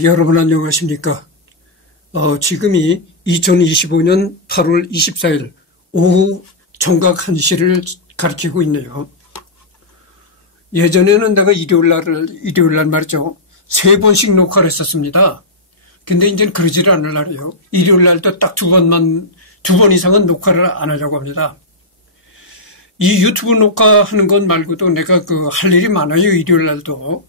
여러분 안녕하십니까? 지금이 2025년 8월 24일 오후 정각 1시를 가리키고 있네요. 예전에는 내가 일요일 날 말이죠. 3번씩 녹화를 했었습니다. 근데 이제는 그러지를 않으려고요. 일요일 날도 딱 두 번 이상은 녹화를 안 하려고 합니다. 이 유튜브 녹화하는 것 말고도 내가 할 일이 많아요. 일요일 날도.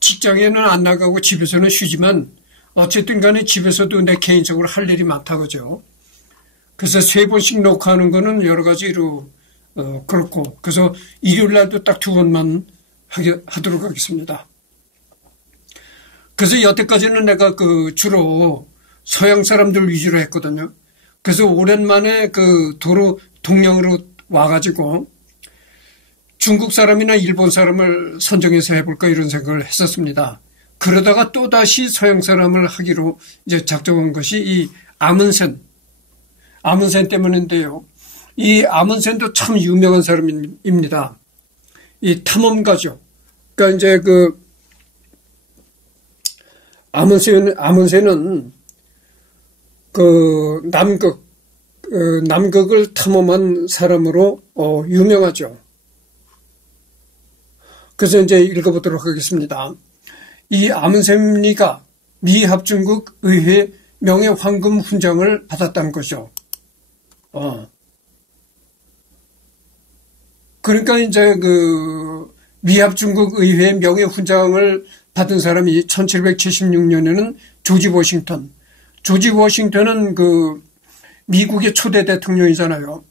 직장에는 안 나가고 집에서는 쉬지만 어쨌든 간에 집에서도 내 개인적으로 할 일이 많다고죠. 그래서 3번씩 녹화하는 거는 여러 가지로 그렇고, 그래서 일요일 날도 딱 2번만 하도록 하겠습니다. 그래서 여태까지는 내가 주로 서양 사람들 위주로 했거든요. 그래서 오랜만에 도로 동령으로 와가지고 중국 사람이나 일본 사람을 선정해서 해볼까 이런 생각을 했었습니다. 그러다가 또다시 서양 사람을 하기로 이제 작정한 것이 이 아문센 때문인데요. 이 아문센도 참 유명한 사람입니다. 이 탐험가죠. 그러니까 이제 아문센은 남극을 탐험한 사람으로 유명하죠. 그래서 이제 읽어보도록 하겠습니다. 이 아문센리가 미 합중국 의회 명예황금 훈장을 받았다는 거죠. 그러니까 이제 미 합중국 의회 명예훈장을 받은 사람이 1776년에는 조지 워싱턴은 미국의 초대 대통령이잖아요.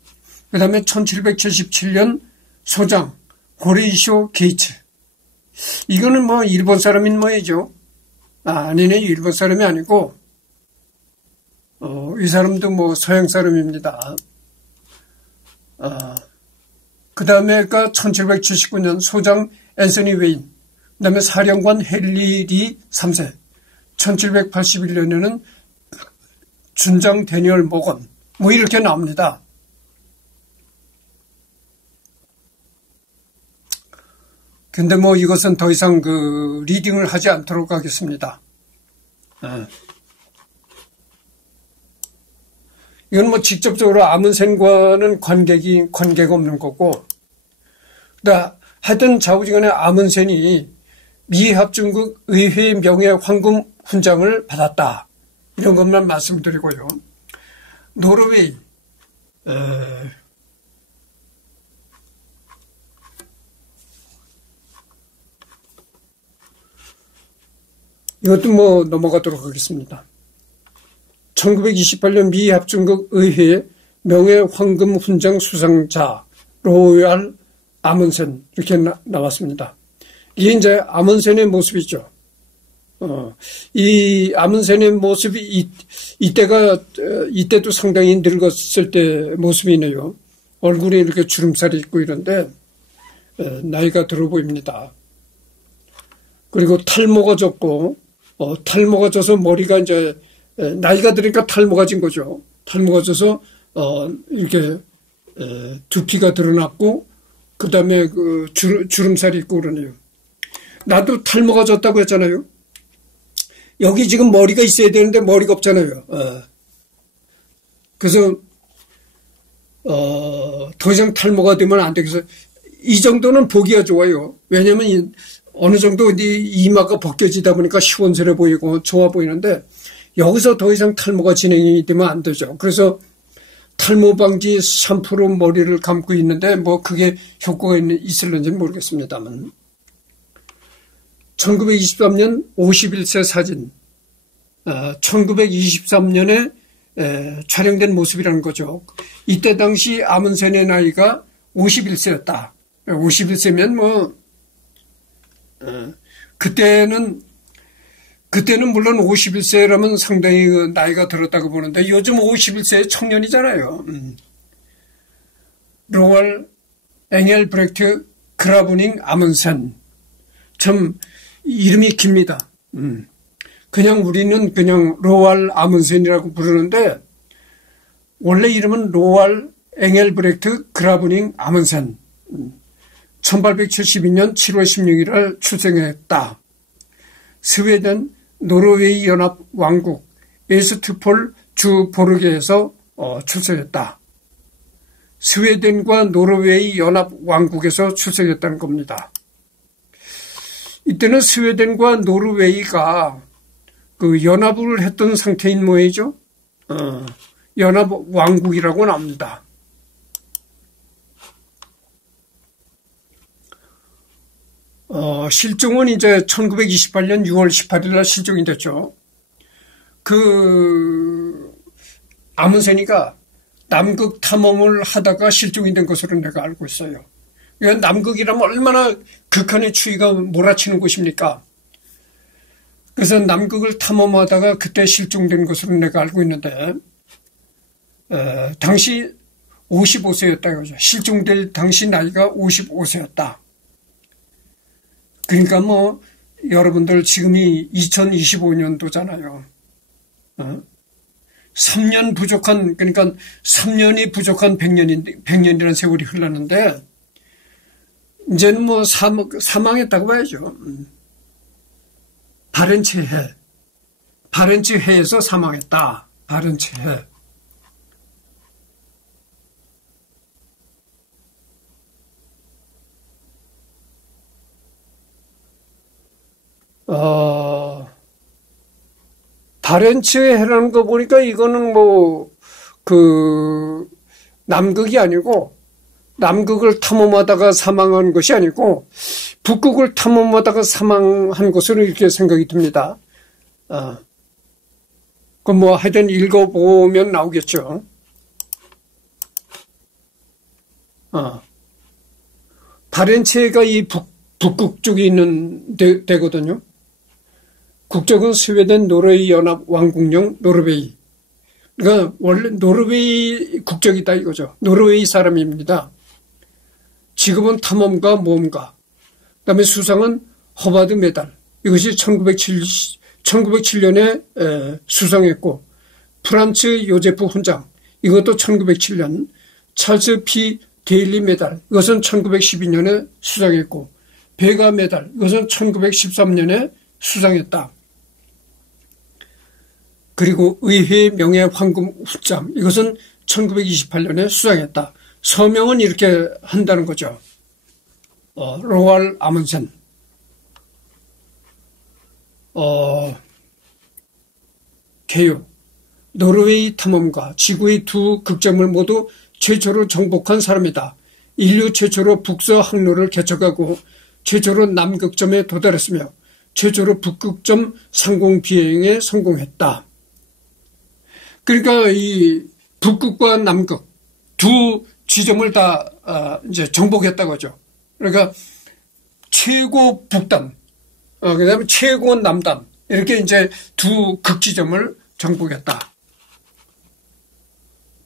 그 다음에 1777년 소장 호레이쇼 게이츠. 이거는 일본 사람인 모양이죠. 아니네, 일본 사람이 아니고, 이 사람도 서양 사람입니다. 그 다음에 1779년 소장 앤서니 웨인, 그 다음에 사령관 헨리 리 3세, 1781년에는 준장 데니얼 모건, 이렇게 나옵니다. 근데 이것은 더 이상 리딩을 하지 않도록 하겠습니다. 이건 직접적으로 아문센과는 관계가 없는 거고, 하여튼 좌우지간에 아문센이 미 합중국 의회 명예황금 훈장을 받았다. 이런 것만 말씀드리고요. 노르웨이, 이것도 넘어가도록 하겠습니다. 1928년 미 합중국 의회 명예황금 훈장 수상자 로얄 아문센 이렇게 나왔습니다. 이게 이제 아문센의 모습이죠. 이 아문센의 모습이 이때도 상당히 늙었을 때 모습이네요. 얼굴에 이렇게 주름살이 있고 이런데 나이가 들어 보입니다. 그리고 탈모가 졌고 탈모가 져서 머리가 이제 나이가 들으니까 탈모가 진 거죠. 탈모가 져서 이렇게 두피가 드러났고 그 다음에 주름살이 있고 그러네요. 나도 탈모가 졌다고 했잖아요. 여기 지금 머리가 있어야 되는데 머리가 없잖아요. 그래서 더 이상 탈모가 되면 안 되겠어요. 이 정도는 보기가 좋아요. 왜냐하면 어느 정도 이마가 벗겨지다 보니까 시원스러워 보이고 좋아 보이는데 여기서 더 이상 탈모가 진행이 되면 안 되죠. 그래서 탈모 방지 샴푸로 머리를 감고 있는데 그게 효과가 있을는지는 모르겠습니다만 1923년 51세 사진 1923년에 촬영된 모습이라는 거죠. 이때 당시 아문센의 나이가 51세였다. 51세면 그때는 물론 51세라면 상당히 나이가 들었다고 보는데 요즘 51세 청년이잖아요. 로왈 엥헬브렉트 그라브닝 아문센. 참 이름이 깁니다. 우리는 그냥 로왈 아문센이라고 부르는데 원래 이름은 로왈 엥헬브렉트 그라브닝 아문센. 1872년 7월 16일 날 출생했다. 스웨덴 노르웨이 연합 왕국 에스트폴 주 보르게에서 출생했다. 스웨덴과 노르웨이 연합 왕국에서 출생했다는 겁니다. 이때는 스웨덴과 노르웨이가 그 연합을 했던 상태인 모양이죠. 연합 왕국이라고 나옵니다. 실종은 이제 1928년 6월 18일 날 실종이 됐죠. 아문세니가 남극 탐험을 하다가 실종이 된 것으로 내가 알고 있어요. 남극이라면 얼마나 극한의 추위가 몰아치는 곳입니까? 그래서 남극을 탐험하다가 그때 실종된 것으로 내가 알고 있는데, 당시 55세였다. 실종될 당시 나이가 55세였다. 그러니까 여러분들 지금이 2025년도잖아요. 3년 부족한, 그러니까 3년이 부족한 100년이라는 세월이 흘렀는데, 이제는 사망했다고 봐야죠. 바렌츠해에서 사망했다. 바렌츠해. 바렌츠해라는 거 보니까 이거는 남극이 아니고, 남극을 탐험하다가 사망한 것이 아니고 북극을 탐험하다가 사망한 것으로 이렇게 생각이 듭니다. 하여튼 읽어보면 나오겠죠. 바렌츠해가 이 북극 쪽에 있는 데거든요. 국적은 스웨덴 노르웨이 연합 왕국령 노르웨이. 그러니까 원래 노르웨이 국적이다 이거죠. 노르웨이 사람입니다. 직업은 탐험가, 모험가. 그다음에 수상은 허바드 메달. 이것이 1907년에 수상했고, 프란츠 요제프 훈장. 이것도 1907년. 찰스 P 데일리 메달. 이것은 1912년에 수상했고, 베가 메달. 이것은 1913년에 수상했다. 그리고 의회 명예 황금 훈장. 이것은 1928년에 수상했다. 서명은 이렇게 한다는 거죠. 로알 아문센. 개요. 노르웨이 탐험가. 지구의 두 극점을 모두 최초로 정복한 사람이다. 인류 최초로 북서 항로를 개척하고 최초로 남극점에 도달했으며 최초로 북극점 상공 비행에 성공했다. 그러니까 이 북극과 남극 두 지점을 다 이제 정복했다고 하죠. 그러니까 최고 북단, 그다음에 최고 남단 이렇게 이제 두 극지점을 정복했다.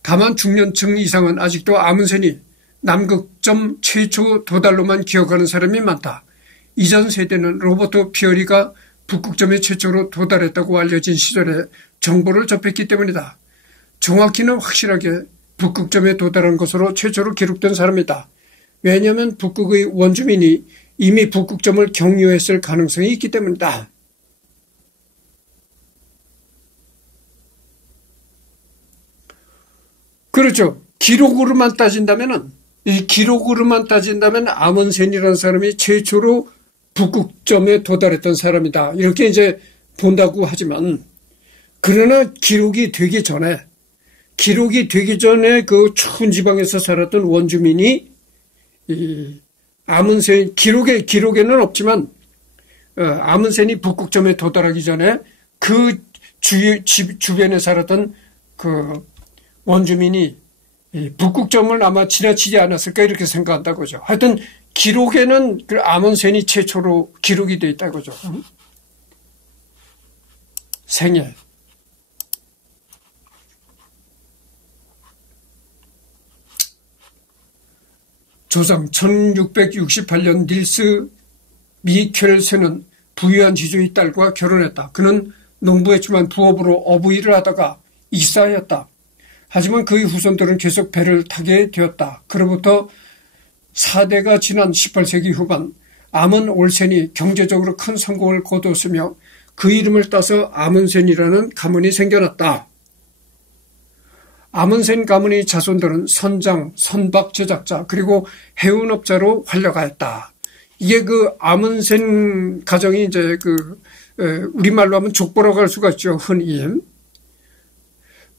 다만 중년층 이상은 아직도 아문센이 남극점 최초 도달로만 기억하는 사람이 많다. 이전 세대는 로버트 피어리가 북극점에 최초로 도달했다고 알려진 시절에 정보를 접했기 때문이다. 정확히는 확실하게 북극점에 도달한 것으로 최초로 기록된 사람이다. 왜냐하면 북극의 원주민이 이미 북극점을 경유했을 가능성이 있기 때문이다. 그렇죠. 기록으로만 따진다면 아문센이라는 사람이 최초로 북극점에 도달했던 사람이다. 이렇게 이제 본다고 하지만, 그러나 기록이 되기 전에 그 추운 지방에서 살았던 원주민이 아문센, 기록에는 없지만, 아문센이 북극점에 도달하기 전에 그 주변에 살았던 그 원주민이 북극점을 아마 지나치지 않았을까 이렇게 생각한다고죠. 하여튼 기록에는 그 아문센이 최초로 기록이 되어 있다고죠. 생애. 조상 1668년 닐스 미켈센은 부유한 지주의 딸과 결혼했다. 그는 농부였지만 부업으로 어부일을 하다가 이사였다. 하지만 그의 후손들은 계속 배를 타게 되었다. 그로부터 4대가 지난 18세기 후반 아몬 올센이 경제적으로 큰 성공을 거두었으며 그 이름을 따서 아몬센이라는 가문이 생겨났다. 아몬센 가문의 자손들은 선장, 선박 제작자 그리고 해운업자로 활약하였다. 이게 그 아몬센 가정이 이제 우리말로 하면 족보라고 할 수가 있죠. 흔히.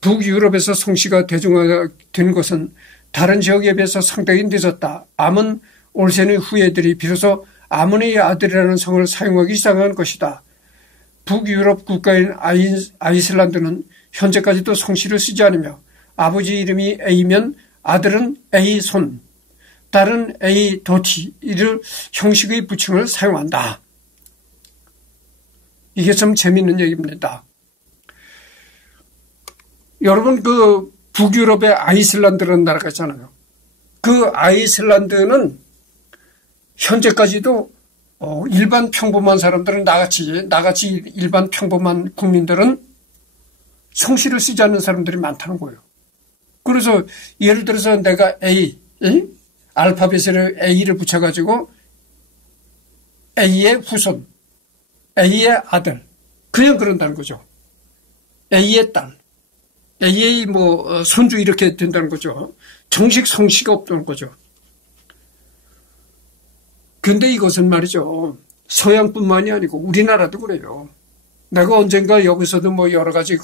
북유럽에서 성씨가 대중화된 것은 다른 지역에 비해서 상당히 늦었다. 아몬 올센의 후예들이 비로소 아몬의 아들이라는 성을 사용하기 시작한 것이다. 북유럽 국가인 아이슬란드는 현재까지도 성씨를 쓰지 않으며 아버지 이름이 A면 아들은 A 손, 딸은 A 도티를 형식의 부칭을 사용한다. 이게 참 재미있는 얘기입니다. 여러분 북유럽의 아이슬란드라는 나라가 있잖아요. 그 아이슬란드는 현재까지도 일반 평범한 사람들은 나같이 일반 평범한 국민들은 성씨를 쓰지 않는 사람들이 많다는 거예요. 그래서 예를 들어서 내가 A, 알파벳을 A를 붙여가지고 A의 후손, A의 아들, 그냥 그런다는 거죠. A의 딸, A의 손주 이렇게 된다는 거죠. 정식 성씨가 없다는 거죠. 근데 이것은 말이죠. 서양뿐만이 아니고 우리나라도 그래요. 내가 언젠가 여기서도 여러 가지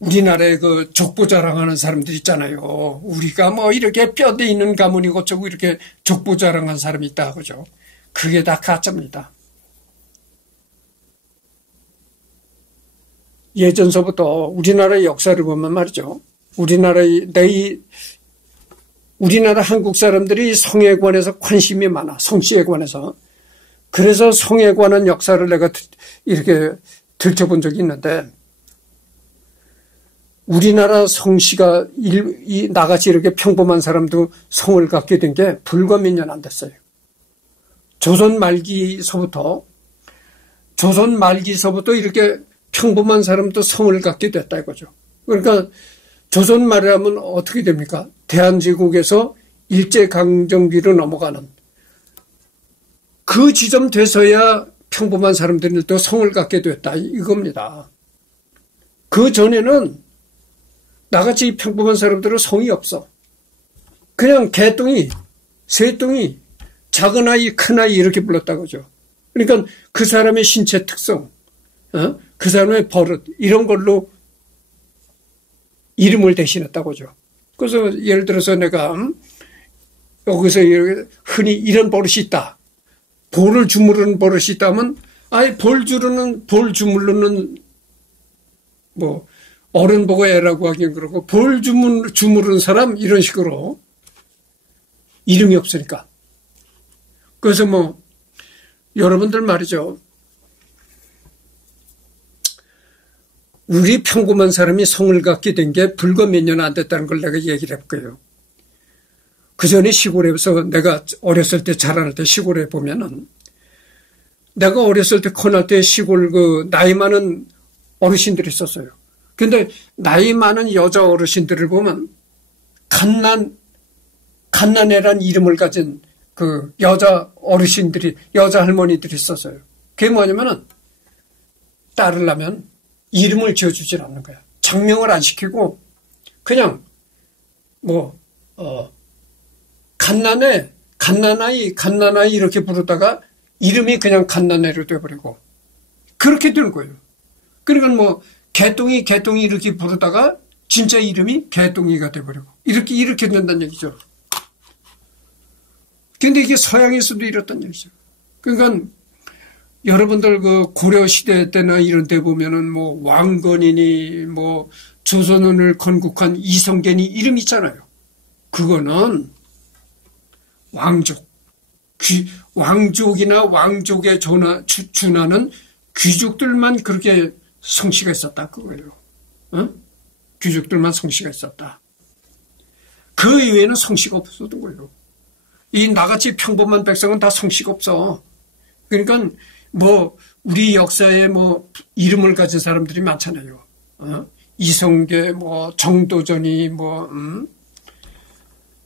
우리나라의 족보 자랑하는 사람들 있잖아요. 우리가 이렇게 뼈대 있는 가문이고 어쩌고 이렇게 족보 자랑한 사람이 있다 그죠. 그게 다 가짜입니다. 예전서부터 우리나라의 역사를 보면 말이죠. 우리나라 한국 사람들이 성에 관해서 관심이 많아. 성씨에 관해서. 그래서 성에 관한 역사를 내가 이렇게 들춰본 적이 있는데 우리나라 성씨가 나같이 이렇게 평범한 사람도 성을 갖게 된 게 불과 몇 년 안 됐어요. 조선 말기서부터 이렇게 평범한 사람도 성을 갖게 됐다 이거죠. 그러니까 조선 말에 하면 어떻게 됩니까? 대한제국에서 일제강점기로 넘어가는 그 지점 돼서야 평범한 사람들도 성을 갖게 됐다 이겁니다. 그 전에는 나같이 평범한 사람들은 성이 없어. 그냥 개똥이, 새똥이, 작은 아이, 큰 아이 이렇게 불렀다고죠. 그러니까 그 사람의 신체 특성, 그 사람의 버릇 이런 걸로 이름을 대신했다고죠. 그래서 예를 들어서 내가 여기서 흔히 이런 버릇이 있다. 볼을 주무르는 버릇이 있다면 볼 주무르는 어른 보고 애라고 하긴 그러고 볼 주무르는 사람 이런 식으로 이름이 없으니까. 그래서 여러분들 말이죠. 우리 평범한 사람이 성을 갖게 된 게 불과 몇 년 안 됐다는 걸 내가 얘기를 해볼게요. 그 전에 시골에서 내가 어렸을 때 자라날 때 시골에 보면은 내가 어렸을 때 커날 때 시골 나이 많은 어르신들이 있었어요. 근데 나이 많은 여자 어르신들을 보면 갓난애란 이름을 가진 여자 어르신들이, 여자 할머니들이 있었어요. 그게 뭐냐면은 딸을 낳으면 이름을 지어주질 않는 거야. 장명을 안 시키고 그냥 갓난아이 이렇게 부르다가 이름이 그냥 갓난애로 돼버리고 그렇게 되는 거예요. 그러니까 개똥이 이렇게 부르다가 진짜 이름이 개똥이가 돼버리고 이렇게 된다는 얘기죠. 근데 이게 서양에서도 이렇단 얘기죠. 그러니까 여러분들 고려시대 때나 이런 데 보면은 왕건이니 조선을 건국한 이성계니 이름 있잖아요. 그거는 왕족이나 왕족에 준하는 귀족들만 그렇게 성씨가 있었다 그거예요. 귀족들만 성씨가 있었다. 그 이외에는 성씨가 없었던 거예요. 이 나같이 평범한 백성은 다 성씨가 없어. 그러니까 우리 역사에 이름을 가진 사람들이 많잖아요. 이성계, 정도전이,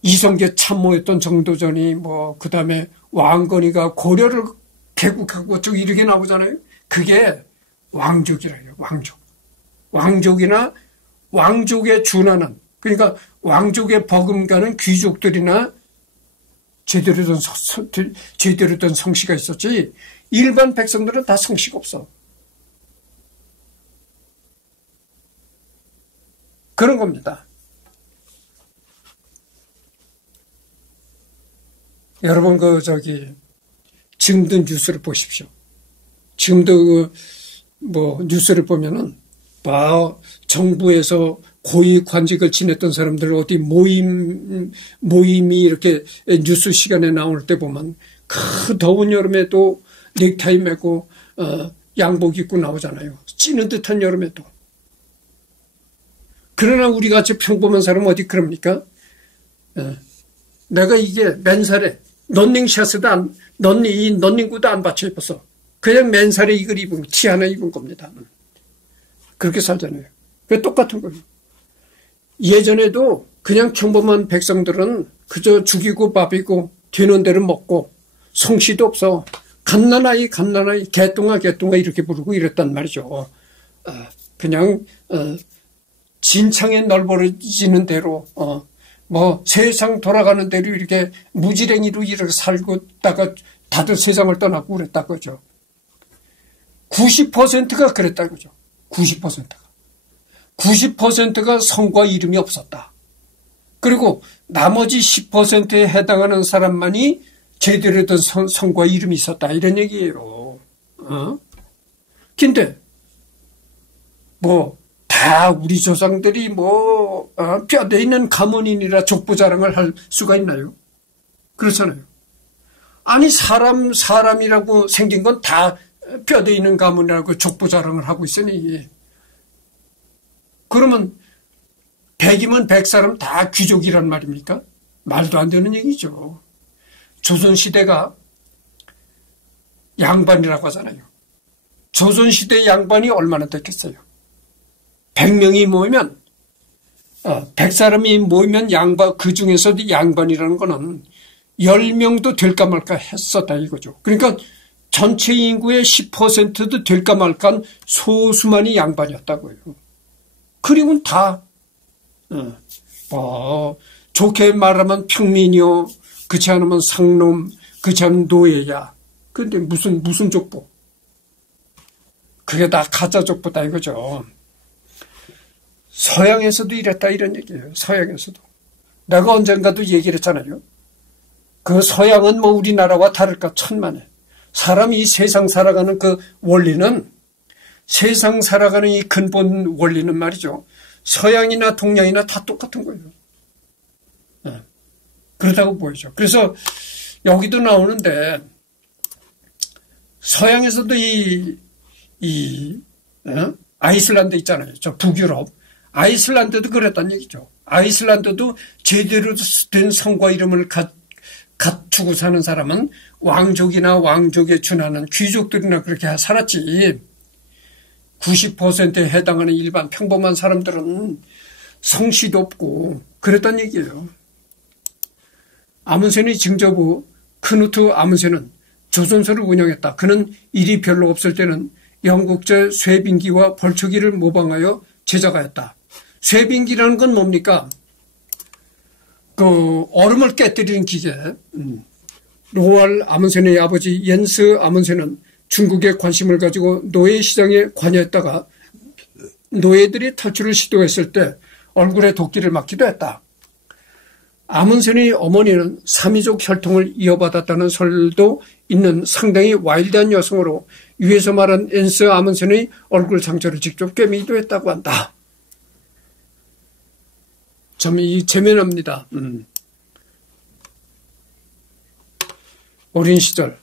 이성계 참모였던 정도전이, 그 다음에 왕건이가 고려를 개국하고 쭉 이렇게 나오잖아요. 그게 왕족이라요. 왕족. 왕족이나 왕족에 준하는, 그러니까 왕족에 버금가는 귀족들이나 제대로 된 성씨가 있었지, 일반 백성들은 다 성씨가 없어. 그런 겁니다. 여러분, 지금도 뉴스를 보십시오. 지금도 뉴스를 보면은, 정부에서 고위 관직을 지냈던 사람들 어디 모임이 이렇게 뉴스 시간에 나올 때 보면, 그 더운 여름에도 넥타이 매고, 양복 입고 나오잖아요. 찌는 듯한 여름에도. 그러나 우리 같이 평범한 사람은 어디 그럽니까? 내가 이게 맨살에 런닝샷도 런닝구도 안 받쳐 입었어. 그냥 맨살에 이걸 입은, 티 하나 입은 겁니다. 그렇게 살잖아요. 그 똑같은 거예요. 예전에도 그냥 평범한 백성들은 그저 죽이고 밥이고 되는 대로 먹고 성씨도 없어. 갓난아이 개똥아 이렇게 부르고 이랬단 말이죠. 그냥 진창에 널브러지는 대로 세상 돌아가는 대로 이렇게 무지랭이로 이렇게 살고다가 다들 세상을 떠나고 그랬다 그죠. 90%가 그랬다 그죠. 90%가 성과 이름이 없었다. 그리고 나머지 10%에 해당하는 사람만이 제대로 된 성과 이름이 있었다. 이런 얘기예요. 근데 다 우리 조상들이 뼈대 있는 가문인이라 족보 자랑을 할 수가 있나요? 그렇잖아요. 아니, 사람이라고 생긴 건 다 뼈대 있는 가문이라고 족보 자랑을 하고 있으니, 그러면 100이면 100사람 다 귀족이란 말입니까? 말도 안 되는 얘기죠. 조선시대가 양반이라고 하잖아요. 조선시대 양반이 얼마나 됐겠어요? 100명이 모이면, 100사람이 모이면 그 중에서도 양반이라는 거는 10명도 될까 말까 했었다 이거죠. 그러니까 전체 인구의 10%도 될까 말까 소수만이 양반이었다고요. 그리고는 다, 좋게 말하면 평민이요. 그렇지 않으면 상놈, 그렇지 않으면 노예야. 근데 무슨 족보? 그게 다 가짜 족보다 이거죠. 서양에서도 이랬다 이런 얘기예요. 서양에서도. 내가 언젠가도 얘기를 했잖아요. 그 서양은 우리나라와 다를까 천만에. 사람이 이 세상 살아가는 그 원리는, 세상 살아가는 이 근본 원리는 말이죠. 서양이나 동양이나 다 똑같은 거예요. 그렇다고 보이죠. 그래서 여기도 나오는데, 서양에서도 아이슬란드 있잖아요. 저 북유럽. 아이슬란드도 그랬단 얘기죠. 아이슬란드도 제대로 된 성과 이름을 갖추고 사는 사람은 왕족이나 왕족에 준하는 귀족들이나 그렇게 살았지. 90%에 해당하는 일반 평범한 사람들은 성씨도 없고 그랬단 얘기예요. 아문센의 증조부 크누트 아문센은 조선소를 운영했다. 그는 일이 별로 없을 때는 영국제 쇠빙기와 벌초기를 모방하여 제작하였다. 쇠빙기라는 건 뭡니까? 얼음을 깨뜨리는 기계. 로알 아문센의 아버지 옌스 아문센은 중국에 관심을 가지고 노예 시장에 관여했다가 노예들이 탈출을 시도했을 때 얼굴에 도끼를 맞기도 했다. 아문센의 어머니는 삼위족 혈통을 이어받았다는 설도 있는 상당히 와일드한 여성으로 위에서 말한 옌스 아문센의 얼굴 상처를 직접 꿰매기도 했다고 한다. 참 재미납니다. 어린 시절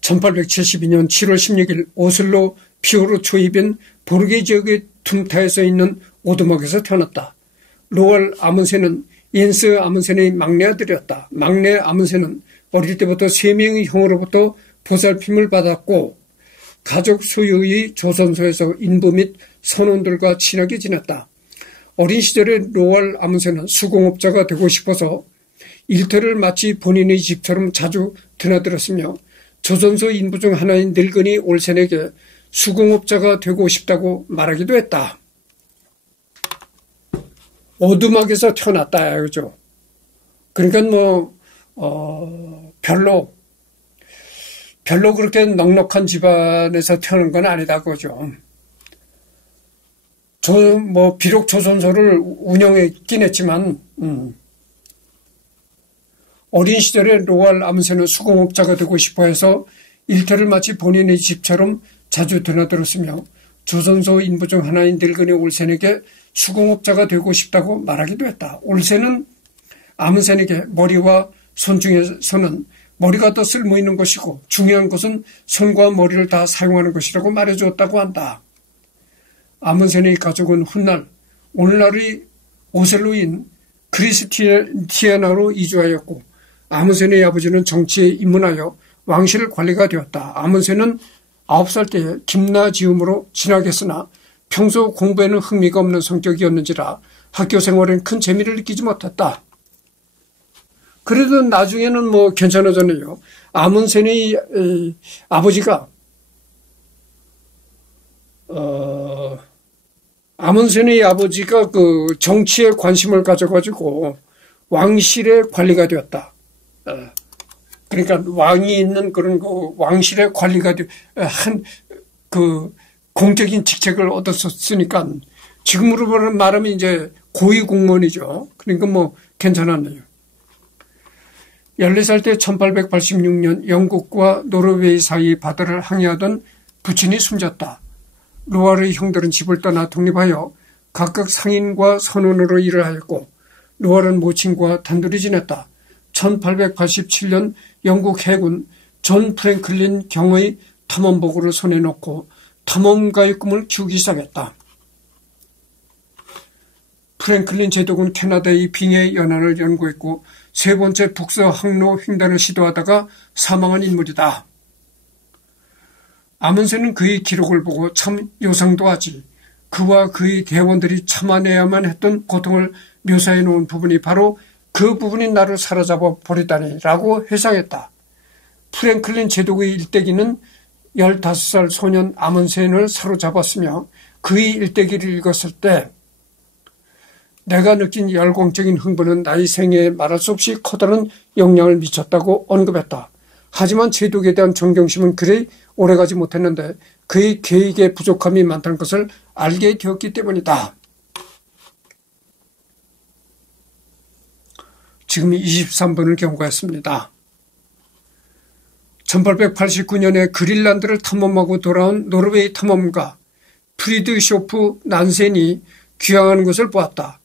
1872년 7월 16일 오슬로 피오르 초입인 보르게 지역의 툼타에서 있는 오두막에서 태어났다. 로알 아문센은 옌스 아문센의 막내 아들이었다. 막내 아문센은 어릴 때부터 3명의 형으로부터 보살핌을 받았고 가족 소유의 조선소에서 인부 및 선원들과 친하게 지냈다. 어린 시절에 로알 아문센은 수공업자가 되고 싶어서 일터를 마치 본인의 집처럼 자주 드나들었으며 조선소 인부 중 하나인 늙은이 올센에게 수공업자가 되고 싶다고 말하기도 했다. 오두막에서 태어났다, 그죠? 그러니까 별로 그렇게 넉넉한 집안에서 태어난 건 아니다, 그죠? 비록 조선소를 운영했긴 했지만, 어린 시절에 로알 아문센은 수공업자가 되고 싶어 해서 일터를 마치 본인의 집처럼 자주 드나들었으며 조선소 인부 중 하나인 늙은이 올센에게 수공업자가 되고 싶다고 말하기도 했다. 올센은 아문센에게 머리와 손 중에서는 머리가 더 쓸모있는 것이고 중요한 것은 손과 머리를 다 사용하는 것이라고 말해주었다고 한다. 아문센의 가족은 훗날 오늘날의 오셀로인 크리스티아나로 이주하였고 아문센의 아버지는 정치에 입문하여 왕실 관리가 되었다. 아문센은 9살 때 김나지움으로 진학했으나 평소 공부에는 흥미가 없는 성격이었는지라 학교 생활엔 큰 재미를 느끼지 못했다. 그래도 나중에는 괜찮아졌네요. 아문센의 아버지가 그 정치에 관심을 가져가지고 왕실의 관리가 되었다. 그러니까 왕이 있는 그런 왕실의 관리가 한 그 공적인 직책을 얻었으니까 지금으로 말하면 이제 고위 공무원이죠. 그러니까 괜찮았네요. 14살 때 1886년 영국과 노르웨이 사이 바다를 항해하던 부친이 숨졌다. 로알의 형들은 집을 떠나 독립하여 각각 상인과 선원으로 일을 하였고 로알은 모친과 단둘이 지냈다. 1887년 영국 해군 존 프랭클린 경의 탐험보고를 손에 넣고 탐험가의 꿈을 키우기 시작했다. 프랭클린 제독은 캐나다의 빙의 연안을 연구했고 세 번째 북서 항로 횡단을 시도하다가 사망한 인물이다. 아문센은 그의 기록을 보고 참 요상도 하지 그와 그의 대원들이 참아내야만 했던 고통을 묘사해 놓은 부분이 바로 그 부분이 나를 사로잡아 버리다니라고 회상했다. 프랭클린 제독의 일대기는 15살 소년 아문센을 사로잡았으며 그의 일대기를 읽었을 때 내가 느낀 열광적인 흥분은 나의 생애에 말할 수 없이 커다란 영향을 미쳤다고 언급했다. 하지만 제독에 대한 존경심은 그리 오래가지 못했는데 그의 계획에 부족함이 많다는 것을 알게 되었기 때문이다. 지금 23분을 경과했습니다. 1889년에 그린란드를 탐험하고 돌아온 노르웨이 탐험가 프리드쇼프 난센이 귀향하는 것을 보았다.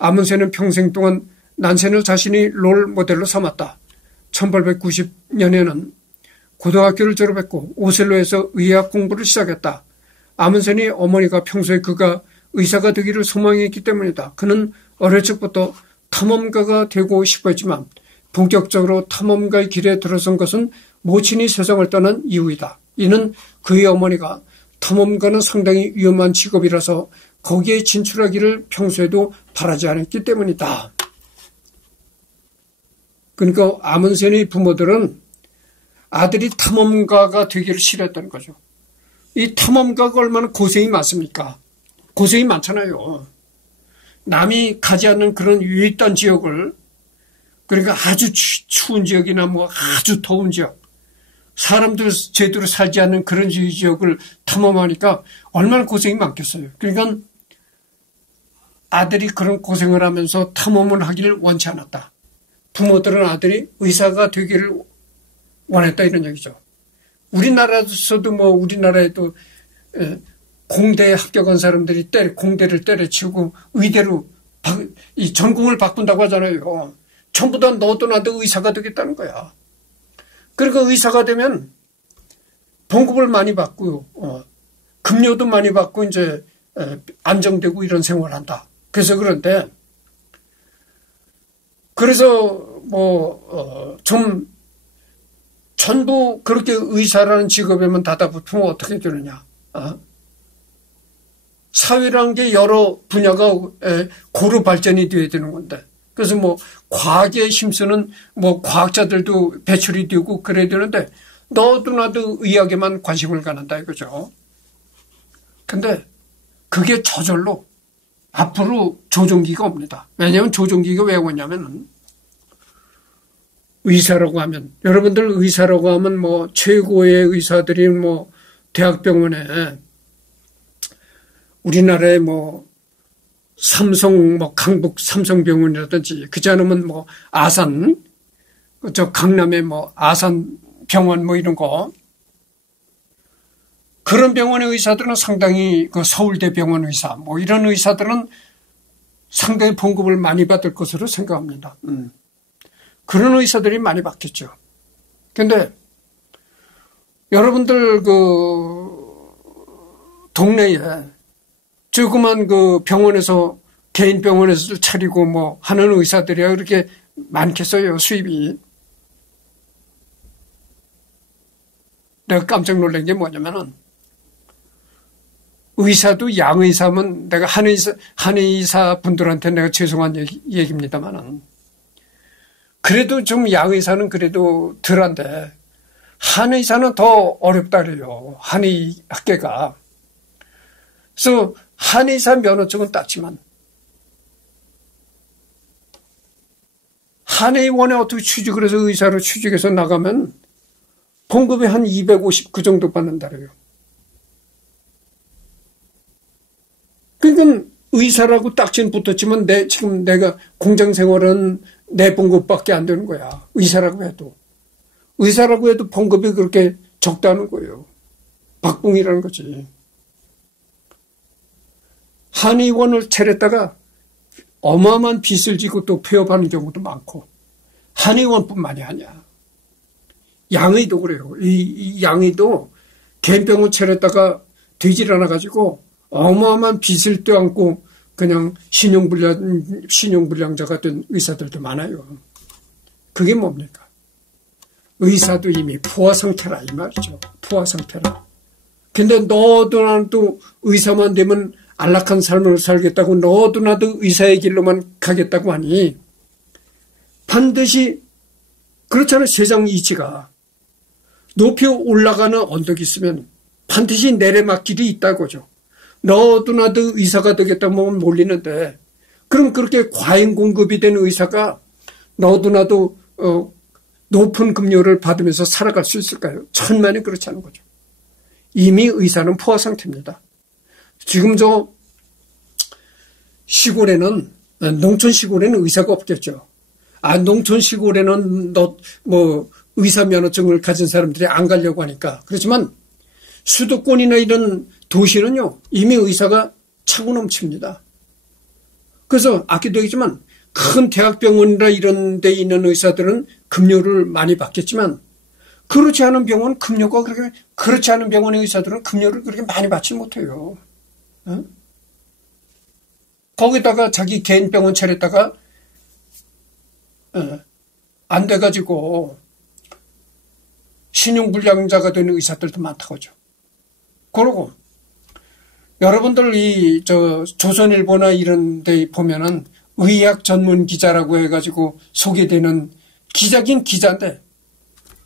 아문센은 평생 동안 난센을 자신의 롤 모델로 삼았다. 1890년에는 고등학교를 졸업했고 오슬로에서 의학 공부를 시작했다. 아문센의 어머니가 평소에 그가 의사가 되기를 소망했기 때문이다. 그는 어릴 적부터 탐험가가 되고 싶었지만 본격적으로 탐험가의 길에 들어선 것은 모친이 세상을 떠난 이후이다. 이는 그의 어머니가 탐험가는 상당히 위험한 직업이라서 거기에 진출하기를 평소에도 바라지 않았기 때문이다. 그러니까 아문센의 부모들은 아들이 탐험가가 되기를 싫어했다는 거죠. 이 탐험가가 얼마나 고생이 많습니까? 고생이 많잖아요. 남이 가지 않는 그런 유익한 지역을 그러니까 아주 추운 지역이나 아주 더운 지역 사람들 제대로 살지 않는 그런 지역을 탐험하니까 얼마나 고생이 많겠어요. 그러니까 아들이 그런 고생을 하면서 탐험을 하기를 원치 않았다. 부모들은 아들이 의사가 되기를 원했다 이런 얘기죠. 우리나라에서도 우리나라에도 공대에 합격한 사람들이 공대를 때려치우고 의대로 이 전공을 바꾼다고 하잖아요. 전부 다 너도 나도 의사가 되겠다는 거야. 그러니까 의사가 되면 봉급을 많이 받고 급료도 많이 받고 이제 안정되고 이런 생활을 한다. 그래서 그런데 좀 전부 그렇게 의사라는 직업에만 다다붙으면 어떻게 되느냐. 사회라는 게 여러 분야가 고루 발전이 되어야 되는 건데 그래서 뭐 과학에 힘쓰는 뭐 과학자들도 배출이 되고 그래야 되는데 너도 나도 의학에만 관심을 갖는다 이거죠. 근데 그게 저절로 앞으로 조종기가 옵니다. 왜냐하면 조종기가 왜 오냐면은 의사라고 하면 여러분들 의사라고 하면 뭐 최고의 의사들이 뭐 대학병원에 우리나라에 뭐 삼성 뭐 강북 삼성병원이라든지 그지 않으면 뭐 아산 저 강남에 뭐 아산 병원 뭐 이런 거 그런 병원의 의사들은 상당히 그 서울대 병원 의사 뭐 이런 의사들은 상당히 봉급을 많이 받을 것으로 생각합니다. 그런 의사들이 많이 받겠죠. 근데 여러분들 그 동네에 조그만 그 병원에서 개인 병원에서 차리고 뭐 하는 의사들이 그렇게 많겠어요, 수입이. 내가 깜짝 놀란 게 뭐냐면은 의사도 양의사면 내가 한의사 분들한테 내가 죄송한 얘기입니다만은 그래도 좀 양의사는 그래도 덜한데 한의사는 더 어렵다 그래요. 한의학계가. 그래서 한의사 면허증은 땄지만 한의원에 어떻게 취직을 해서 의사로 취직해서 나가면 봉급이 한 250 그 정도 받는다 그래요. 그러니까 의사라고 딱지는 붙었지만 지금 내가 공장 생활은 내 봉급밖에 안 되는 거야. 의사라고 해도. 의사라고 해도 봉급이 그렇게 적다는 거예요. 박봉이라는 거지. 한의원을 차렸다가 어마어마한 빚을 지고 또 폐업하는 경우도 많고 한의원뿐만이 아니야. 양의도 그래요. 이 양의도 개인병원 차렸다가 되질 않아가지고 어마어마한 빚을 떼안고 그냥 신용불량자가 된 의사들도 많아요. 그게 뭡니까? 의사도 이미 포화 상태라 이 말이죠. 포화 상태라. 근데 너도 나도 의사만 되면 안락한 삶을 살겠다고 너도 나도 의사의 길로만 가겠다고 하니 반드시 그렇잖아요. 세상 이치가. 높이 올라가는 언덕이 있으면 반드시 내리막길이 있다고죠. 너도 나도 의사가 되겠다고 하면 몰리는데 그럼 그렇게 과잉 공급이 된 의사가 너도 나도 높은 급료를 받으면서 살아갈 수 있을까요? 천만에 그렇지 않은 거죠. 이미 의사는 포화 상태입니다. 지금 저 시골에는 농촌 시골에는 의사가 없겠죠. 농촌 시골에는 의사 면허증을 가진 사람들이 안 가려고 하니까. 그렇지만 수도권이나 이런 도시는요 이미 의사가 차고 넘칩니다. 그래서 아까도 얘기했지만 큰 대학병원이나 이런 데 있는 의사들은 급료를 많이 받겠지만 그렇지 않은 병원의 의사들은 급료를 그렇게 많이 받지 못해요. 거기다가 자기 개인 병원 차렸다가 안 돼가지고 신용불량자가 되는 의사들도 많다고죠. 그러고 여러분들 조선일보나 이런 데 보면은 의학 전문 기자라고 해가지고 소개되는 기자긴 기자인데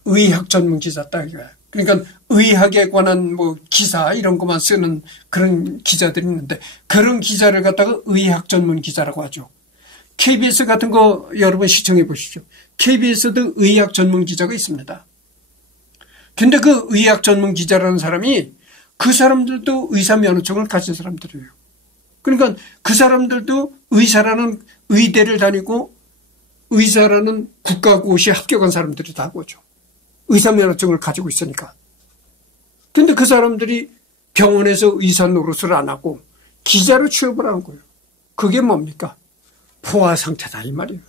의학 전문 기자다 이거야. 그러니까 의학에 관한 기사 이런 것만 쓰는 그런 기자들이 있는데 그런 기자를 갖다가 의학 전문 기자라고 하죠. KBS 같은 거 여러분 시청해 보시죠. KBS도 의학 전문 기자가 있습니다. 근데 그 의학 전문 기자라는 사람이 그 사람들도 의사 면허증을 가진 사람들이에요. 그러니까 그 사람들도 의사라는 의대를 다니고 의사라는 국가고시에 합격한 사람들이 다 그거죠. 의사 면허증을 가지고 있으니까. 근데 그 사람들이 병원에서 의사 노릇을 안 하고 기자로 취업을 하는 거예요. 그게 뭡니까? 포화 상태다 이 말이에요.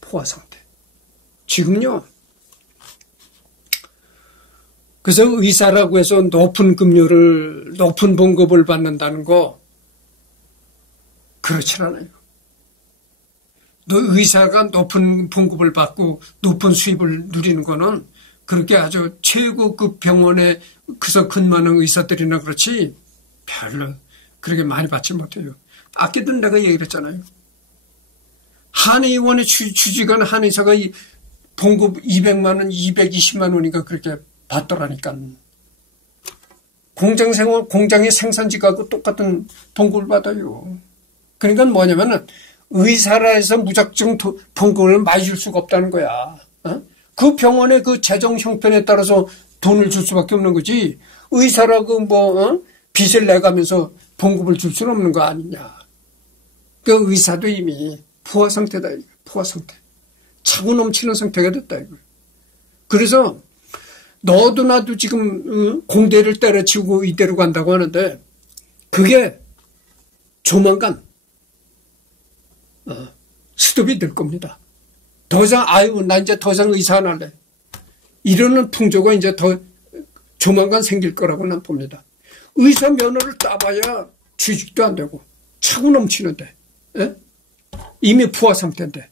포화 상태. 지금요. 그래서 의사라고 해서 높은 급료를 높은 봉급을 받는다는 거 그렇지 않아요. 의사가 높은 봉급을 받고 높은 수입을 누리는 거는 그렇게 아주 최고급 병원에 그서 근무하는 의사들이나 그렇지 별로 그렇게 많이 받지 못해요. 아까도 내가 얘기를 했잖아요. 한의원에 취직한 한의사가 봉급 200만 원, 220만 원인가 그렇게 받더라니까. 공장의 생산직하고 똑같은 봉급을 받아요. 그러니까 뭐냐면은 의사라 해서 무작정 봉급을 많이 줄 수가 없다는 거야. 그 병원의 그 재정 형편에 따라서 돈을 줄 수밖에 없는 거지. 의사라고 빚을 내가면서 봉급을 줄 수는 없는 거 아니냐. 그 의사도 이미 포화 상태다. 포화 상태. 차고 넘치는 상태가 됐다. 이거. 그래서 너도 나도 지금 공대를 때려치우고 이대로 간다고 하는데 그게 조만간 스톱이 될 겁니다. 더 이상 나 이제 더 이상 의사 안 할래. 이러는 풍조가 이제 더 조만간 생길 거라고 난 봅니다. 의사 면허를 따봐야 취직도 안 되고 차고 넘치는데 이미 부하 상태인데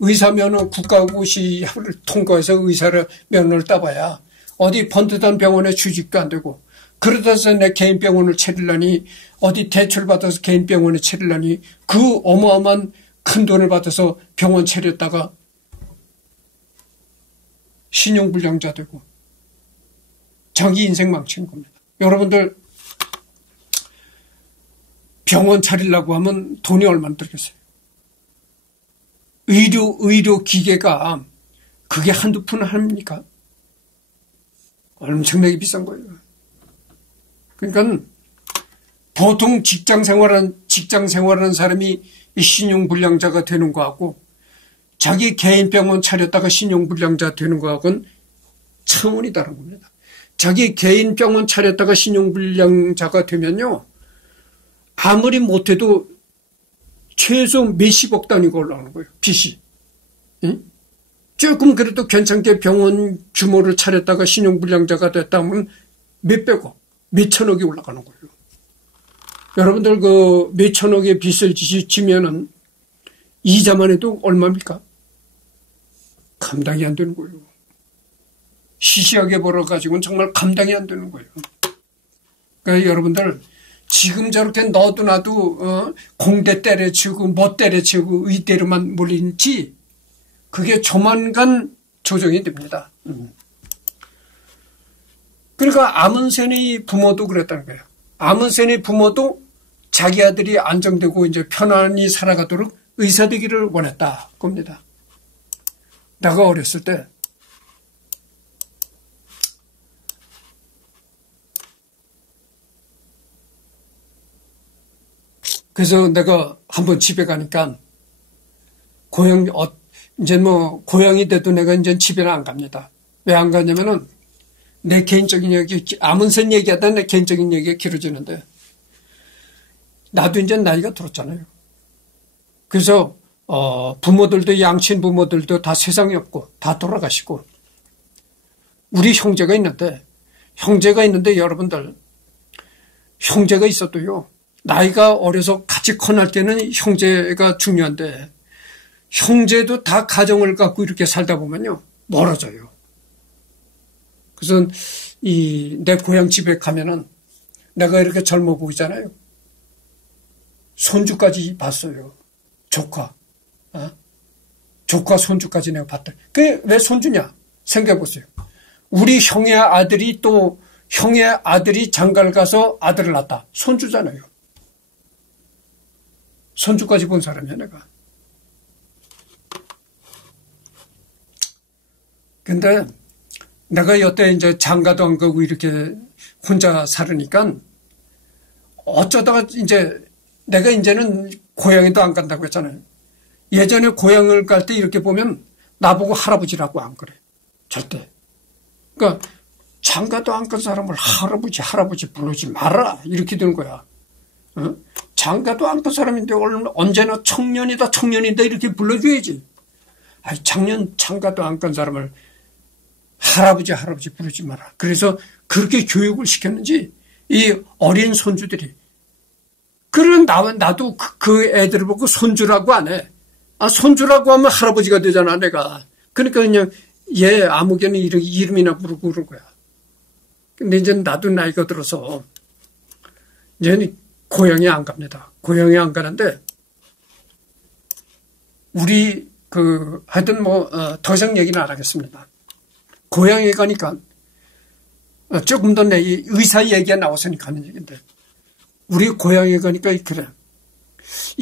의사 면허 국가고시를 통과해서 의사를 면허를 따봐야 어디 번듯한 병원에 취직도 안 되고 그러다 해서 내 개인 병원을 차리려니 어디 대출받아서 개인 병원에 차리려니 그 어마어마한 큰 돈을 받아서 병원 차렸다가 신용불량자 되고 자기 인생 망치는 겁니다. 여러분들 병원 차리려고 하면 돈이 얼마나 들겠어요? 의료 기계가 그게 한두 푼 합니까? 엄청나게 비싼 거예요. 그러니까 보통 직장 생활하는 사람이 신용불량자가 되는 거하고 자기 개인 병원 차렸다가 신용불량자 되는 거하고는 차원이 다른 겁니다. 자기 개인 병원 차렸다가 신용불량자가 되면요. 아무리 못해도 최소 몇십억 단위가 올라오는 거예요. 빚이. 응? 조금 그래도 괜찮게 병원 규모를 차렸다가 신용불량자가 됐다면 몇백억, 몇천억이 올라가는 거예요. 여러분들 그 몇천억의 빚을 지면은 이자만 해도 얼마입니까? 감당이 안 되는 거예요. 시시하게 벌어가지고는 정말 감당이 안 되는 거예요. 그러니까 여러분들 지금 저렇게 너도 나도 공대 때려치우고 못 때려치우고 의대로만 몰리지 그게 조만간 조정이 됩니다. 그러니까 아문센의 부모도 그랬다는 거예요. 아문센의 부모도 자기 아들이 안정되고 이제 편안히 살아가도록 의사 되기를 원했다 겁니다. 내가 어렸을 때 그래서 내가 한번 집에 가니까 고향이 돼도 내가 이제 집에는 안 갑니다. 왜 안 가냐면은 내 개인적인 얘기, 아문센 얘기하다 내 개인적인 얘기가 길어지는데 나도 이제 나이가 들었잖아요. 그래서 부모들도 양친 부모들도 다 세상에 없고 다 돌아가시고 우리 형제가 있는데 여러분들 형제가 있어도요. 나이가 어려서 같이 커날 때는 형제가 중요한데 형제도 다 가정을 갖고 이렇게 살다 보면요. 멀어져요. 그래서 내 고향 집에 가면은 내가 이렇게 젊어 보이잖아요. 손주까지 봤어요. 조카. 조카 손주까지 내가 봤다. 그게 왜 손주냐? 생각해보세요. 우리 형의 아들이 장가를 가서 아들을 낳았다. 손주잖아요. 손주까지 본 사람이야, 내가. 근데 내가 여태 이제 장가도 안 가고 이렇게 혼자 살으니까 어쩌다가 내가 이제는 고향에도 안 간다고 했잖아요. 예전에 고향을 갈 때 이렇게 보면 나보고 할아버지라고 안 그래. 절대. 그러니까 장가도 안 간 사람을 할아버지 부르지 마라. 이렇게 되는 거야. 장가도 안 간 사람인데 언제나 청년이다 이렇게 불러줘야지. 장가도 안 간 사람을 할아버지 부르지 마라. 그래서 그렇게 교육을 시켰는지 이 어린 손주들이 그런 나도 그 애들을 보고 손주라고 안 해. 손주라고 하면 할아버지가 되잖아 내가. 그러니까 그냥 얘 아무개는 이름이나 부르고 그런 거야. 근데 이제 나도 나이가 들어서 이제 고향에 안 갑니다. 고향에 안 가는데 우리 하여튼 더 이상 얘기는 안 하겠습니다. 고향에 가니까 조금 더 내 의사 얘기가 나왔으니까 하는 얘기인데, 우리 고향에 가니까 그래.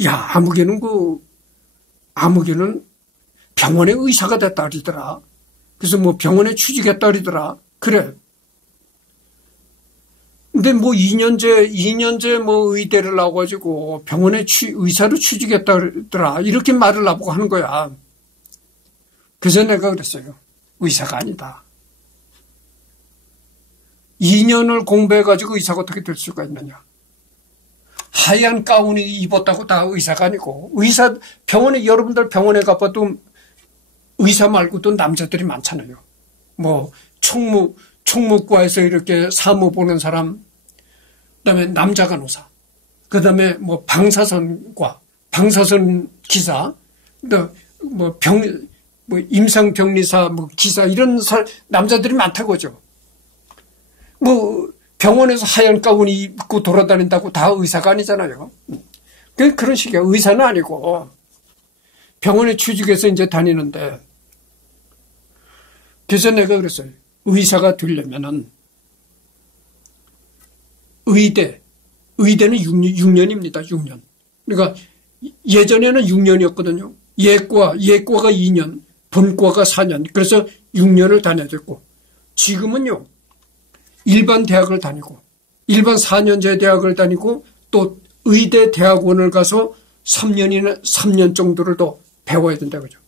야, 아무개는 병원에 의사가 됐다 그러더라. 그래서 병원에 취직했다 그러더라. 그래. 근데 2년째 의대를 나와가지고 병원에 의사로 취직했다 그러더라. 이렇게 말을 나보고 하는 거야. 그래서 내가 그랬어요. 의사가 아니다. 2년을 공부해가지고 의사가 어떻게 될 수가 있느냐. 하얀 가운이 입었다고 다 의사가 아니고, 여러분들 병원에 가봐도 의사 말고도 남자들이 많잖아요. 총무과에서 이렇게 사무 보는 사람, 그 다음에 남자 간호사, 그 다음에 방사선 기사, 임상병리사, 기사, 이런 남자들이 많다고죠. 병원에서 하얀 가운 입고 돌아다닌다고 다 의사가 아니잖아요. 그런 식이야. 의사는 아니고 병원에 취직해서 이제 다니는데, 그래서 내가 그랬어요. 의사가 되려면은 의대는 6년입니다. 6년. 그러니까 예전에는 6년이었거든요. 예과가 2년, 본과가 4년. 그래서 6년을 다녀야 됐고, 지금은요, 일반 대학을 다니고, 일반 4년제 대학을 다니고, 또 의대 대학원을 가서 3년 정도를 더 배워야 된다, 그죠?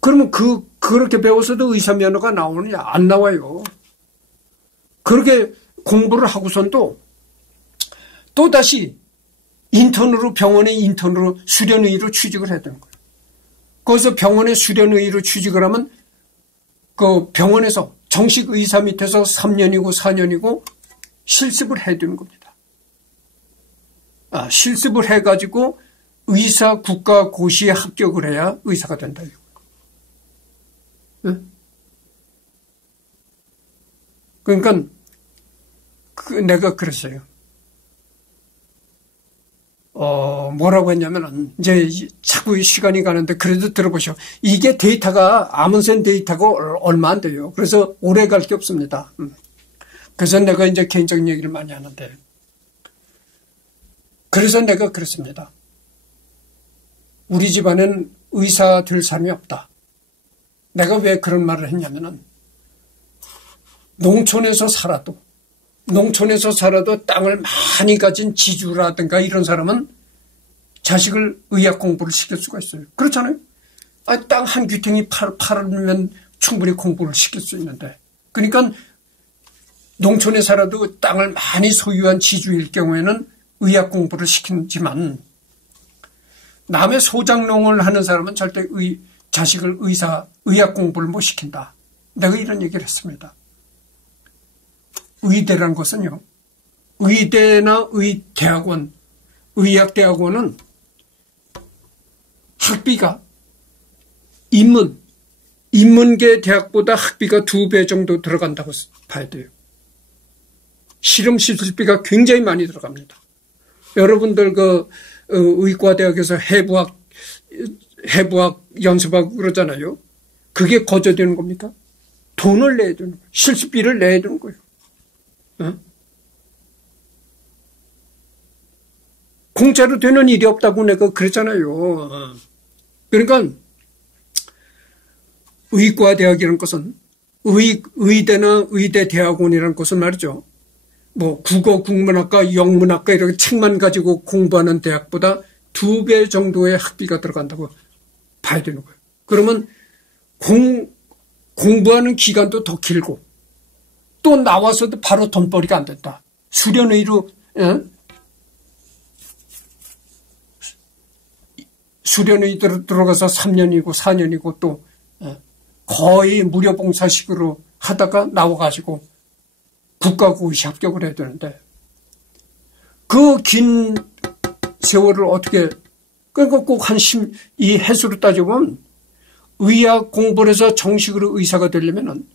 그러면 그렇게 배워서도 의사 면허가 나오느냐? 안 나와요. 그렇게 공부를 하고선도 또다시 병원의 인턴으로 수련의로 취직을 해야 되는 거예요. 거기서 병원의 수련의로 취직을 하면 그 병원에서 정식 의사 밑에서 3년이고 4년이고 실습을 해야 되는 겁니다. 실습을 해가지고 의사 국가고시에 합격을 해야 의사가 된다. 네? 그러니까 내가 그랬어요. 뭐라고 했냐면은, 이제 자꾸 시간이 가는데, 그래도 들어보시오. 이게 아문센 데이터가 얼마 안 돼요. 그래서 오래 갈 게 없습니다. 그래서 내가 이제 개인적인 얘기를 많이 하는데, 그래서 내가 그랬습니다. 우리 집안엔 의사 될 사람이 없다. 내가 왜 그런 말을 했냐면은, 농촌에서 살아도 땅을 많이 가진 지주라든가 이런 사람은 자식을 의학 공부를 시킬 수가 있어요. 그렇잖아요. 땅 한 귀퉁이 팔으면 충분히 공부를 시킬 수 있는데. 그러니까 농촌에 살아도 땅을 많이 소유한 지주일 경우에는 의학 공부를 시키지만, 남의 소작농을 하는 사람은 절대 자식을 의학 공부를 못 시킨다. 내가 이런 얘기를 했습니다. 의대란 것은요, 의대나 대학원, 의학대학원은 학비가 인문계 대학보다 학비가 2배 정도 들어간다고 봐야 돼요. 실험시술비가 굉장히 많이 들어갑니다. 여러분들 의과대학에서 해부학 연습하고 그러잖아요. 그게 거저되는 겁니까? 돈을 내야 되는 거예요. 실습비를 내야 되는 거예요. 공짜로 되는 일이 없다고 내가 그랬잖아요. 그러니까 의과대학이라는 것은 의대나 의대대학원이라는 것은 말이죠. 국어, 국문학과, 영문학과 이렇게 책만 가지고 공부하는 대학보다 2배 정도의 학비가 들어간다고 봐야 되는 거예요. 그러면 공부하는 기간도 더 길고, 또 나와서도 바로 돈벌이가 안 된다. 수련의로 수련의 들어가서 3년이고 4년이고 또 거의 무료 봉사식으로 하다가 나와가지고 국가고시 합격을 해야 되는데, 그 긴 세월을 어떻게, 그러니까 꼭 이 해수로 따져보면 의학 공부를 해서 정식으로 의사가 되려면은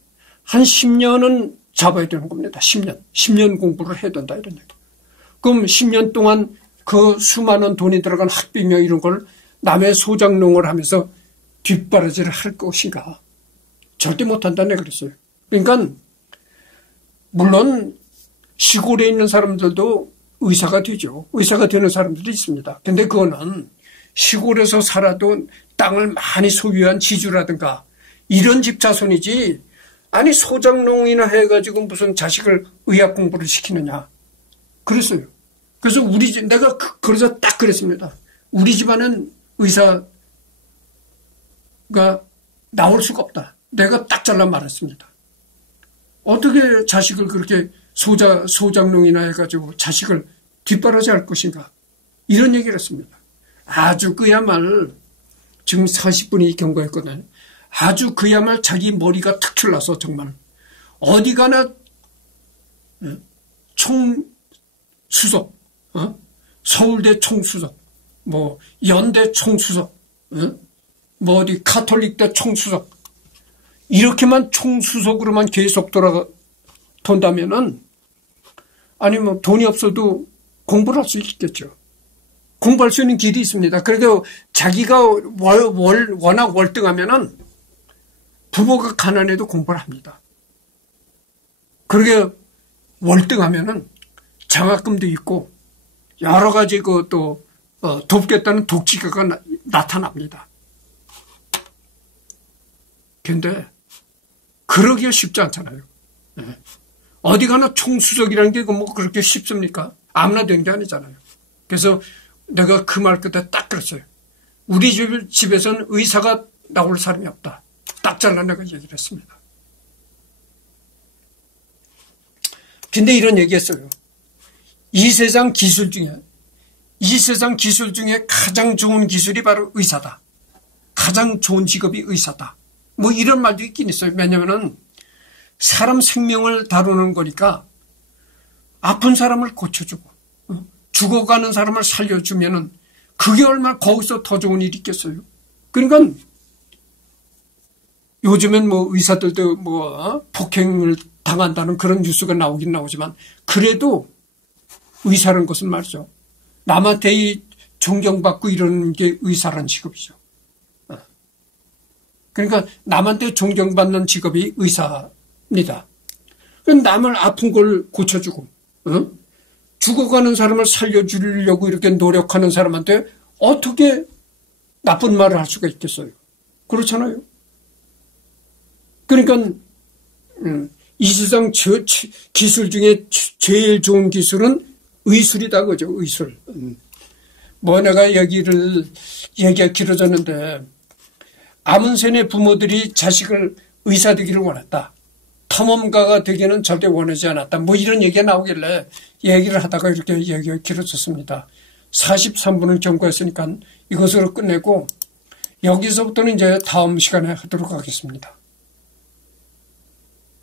한 10년은 잡아야 되는 겁니다. 10년 공부를 해야 된다, 이런 얘기. 그럼 10년 동안 그 수많은 돈이 들어간 학비며 이런 걸 남의 소장농을 하면서 뒷바라지를 할 것인가? 절대 못한다 내가 그랬어요. 그러니까 물론 시골에 있는 사람들도 의사가 되죠. 의사가 되는 사람들도 있습니다. 근데 그거는 시골에서 살아도 땅을 많이 소유한 지주라든가 이런 집 자손이지, 아니 소장농이나 해가지고 무슨 자식을 의학 공부를 시키느냐 그랬어요. 그래서 우리 집, 내가 그래서 딱 그랬습니다. 우리 집안은 의사가 나올 수가 없다. 내가 딱 잘라 말했습니다. 어떻게 자식을 그렇게 소장농이나 해가지고 자식을 뒷바라지 할 것인가, 이런 얘기를 했습니다. 아주 그야말로 지금 40분이 경과했거든요. 아주 그야말로 자기 머리가 탁 튀어나서 정말 어디 가나 총수석, 서울대 총수석, 뭐 연대 총수석, 뭐 어디 가톨릭대 총수석, 이렇게만 총수석으로만 계속 돈다면은, 아니 뭐 돈이 없어도 공부를 할 수 있겠죠. 공부할 수 있는 길이 있습니다. 그래도 자기가 워낙 월등하면은 부모가 가난해도 공부를 합니다. 그러게 월등하면은 장학금도 있고 여러 가지 또 돕겠다는 독지가가 나타납니다. 근데 그러기가 쉽지 않잖아요. 어디 가나 총수석이라는 게 뭐 그렇게 쉽습니까? 아무나 되는 게 아니잖아요. 그래서 내가 그 말 끝에 딱 그랬어요. 우리 집에서는 의사가 나올 사람이 없다. 딱 잘라 내가 얘기를 했습니다. 근데 이런 얘기 했어요. 이 세상 기술 중에 가장 좋은 기술이 바로 의사다. 가장 좋은 직업이 의사다. 뭐 이런 말도 있긴 있어요. 왜냐면은 사람 생명을 다루는 거니까 아픈 사람을 고쳐주고 죽어가는 사람을 살려주면은 그게 얼마나 거기서 더 좋은 일이 있겠어요. 그러니까 요즘엔 뭐 의사들도 뭐 폭행을 당한다는 그런 뉴스가 나오긴 나오지만, 그래도 의사라는 것은 말이죠, 남한테 존경받고 이러는 게 의사라는 직업이죠. 그러니까 남한테 존경받는 직업이 의사입니다. 남을 아픈 걸 고쳐주고 죽어가는 사람을 살려주려고 이렇게 노력하는 사람한테 어떻게 나쁜 말을 할 수가 있겠어요? 그렇잖아요. 그러니까 이 세상 기술 중에 제일 좋은 기술은 의술이다 그죠. 의술. 뭐 내가 얘기가 길어졌는데, 아문센의 부모들이 자식을 의사 되기를 원했다. 탐험가가 되기는 절대 원하지 않았다. 뭐 이런 얘기가 나오길래 얘기를 하다가 이렇게 얘기가 길어졌습니다. 43분을 경과했으니까 이것으로 끝내고 여기서부터는 이제 다음 시간에 하도록 하겠습니다.